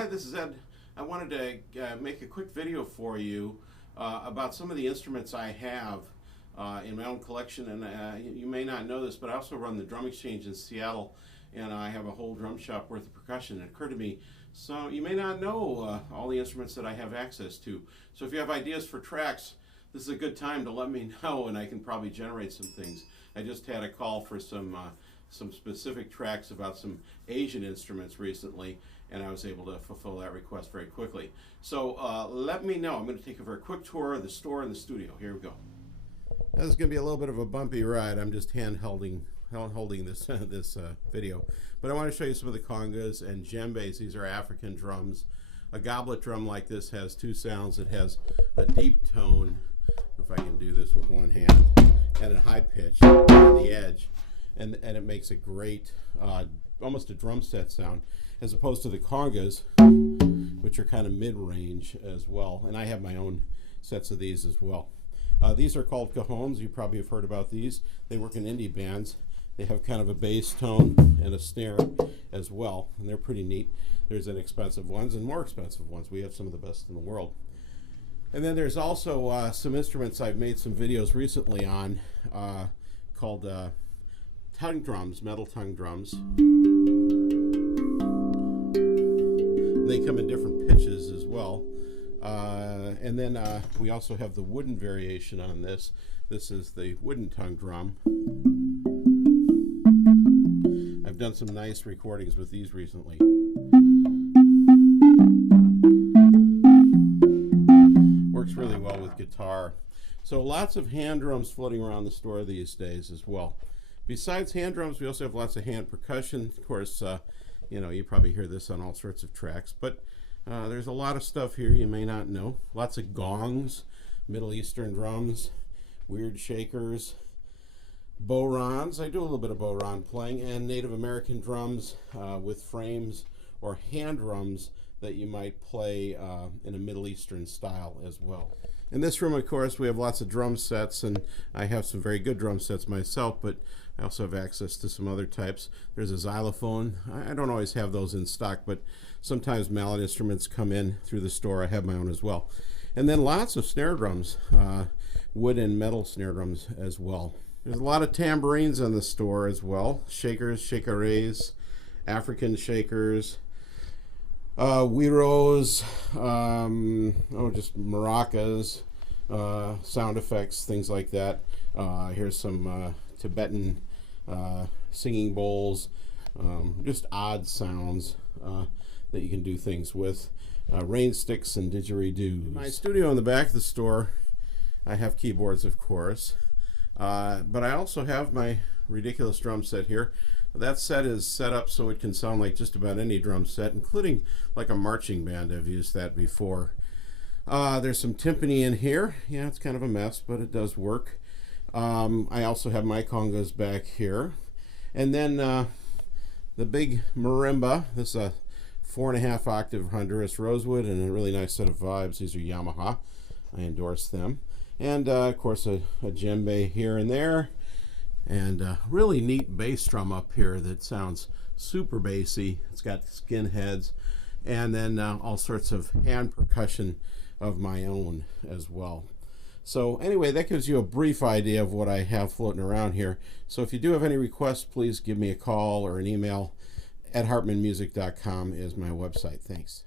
Hi, this is Ed. I wanted to make a quick video for you about some of the instruments I have in my own collection. And you may not know this, but I also run the Drum Exchange in Seattle, and I have a whole drum shop worth of percussion. It occurred to me, so you may not know all the instruments that I have access to. So if you have ideas for tracks, this is a good time to let me know, and I can probably generate some things. I just had a call for some specific tracks about some Asian instruments recently, and I was able to fulfill that request very quickly. So let me know. I'm going to take a very quick tour of the store and the studio. Here we go. This is going to be a little bit of a bumpy ride. I'm just holding this video, but I want to show you some of the congas and djembes. These are African drums. A goblet drum like this has two sounds. It has a deep tone, if I can do this with one hand, and a high pitch on the edge, and it makes a great, almost a drum set sound, as opposed to the congas, which are kind of mid-range as well. And I have my own sets of these as well. These are called cajones. You probably have heard about these. They work in indie bands. They have kind of a bass tone and a snare as well, and they're pretty neat. There's inexpensive ones and more expensive ones. We have some of the best in the world. And then there's also some instruments I've made some videos recently on called tongue drums, metal tongue drums. They come in different pitches as well. And then we also have the wooden variation on this. This is the wooden tongue drum. I've done some nice recordings with these recently. Works really well with guitar. So lots of hand drums floating around the store these days as well. Besides hand drums, we also have lots of hand percussion. Of course, you know, you probably hear this on all sorts of tracks, but there's a lot of stuff here you may not know. Lots of gongs, Middle Eastern drums, weird shakers, bodhráns. I do a little bit of bodhrán playing, and Native American drums with frames, or hand drums that you might play in a Middle Eastern style as well. In this room, of course, we have lots of drum sets, and I have some very good drum sets myself, but I also have access to some other types. There's a xylophone. I don't always have those in stock, but sometimes mallet instruments come in through the store. I have my own as well. And then lots of snare drums, wood and metal snare drums as well. There's a lot of tambourines in the store as well. Shakers, shakeres, African shakers, güiros, just maracas, sound effects, things like that. Here's some Tibetan singing bowls, just odd sounds that you can do things with. Rain sticks and didgeridoos. My studio in the back of the store, I have keyboards, of course, but I also have my ridiculous drum set here. That set is set up so it can sound like just about any drum set, including like a marching band. I've used that before. There's some timpani in here. Yeah, it's kind of a mess, but it does work. I also have my congas back here. And then the big marimba. This is a 4.5 octave Honduras rosewood and a really nice set of vibes. These are Yamaha. I endorse them. And of course a djembe here and there. And a really neat bass drum up here that sounds super bassy. It's got skin heads, and then all sorts of hand percussion of my own as well. So anyway, that gives you a brief idea of what I have floating around here. So if you do have any requests, please give me a call or an email. Hartmanmusic.com is my website. Thanks.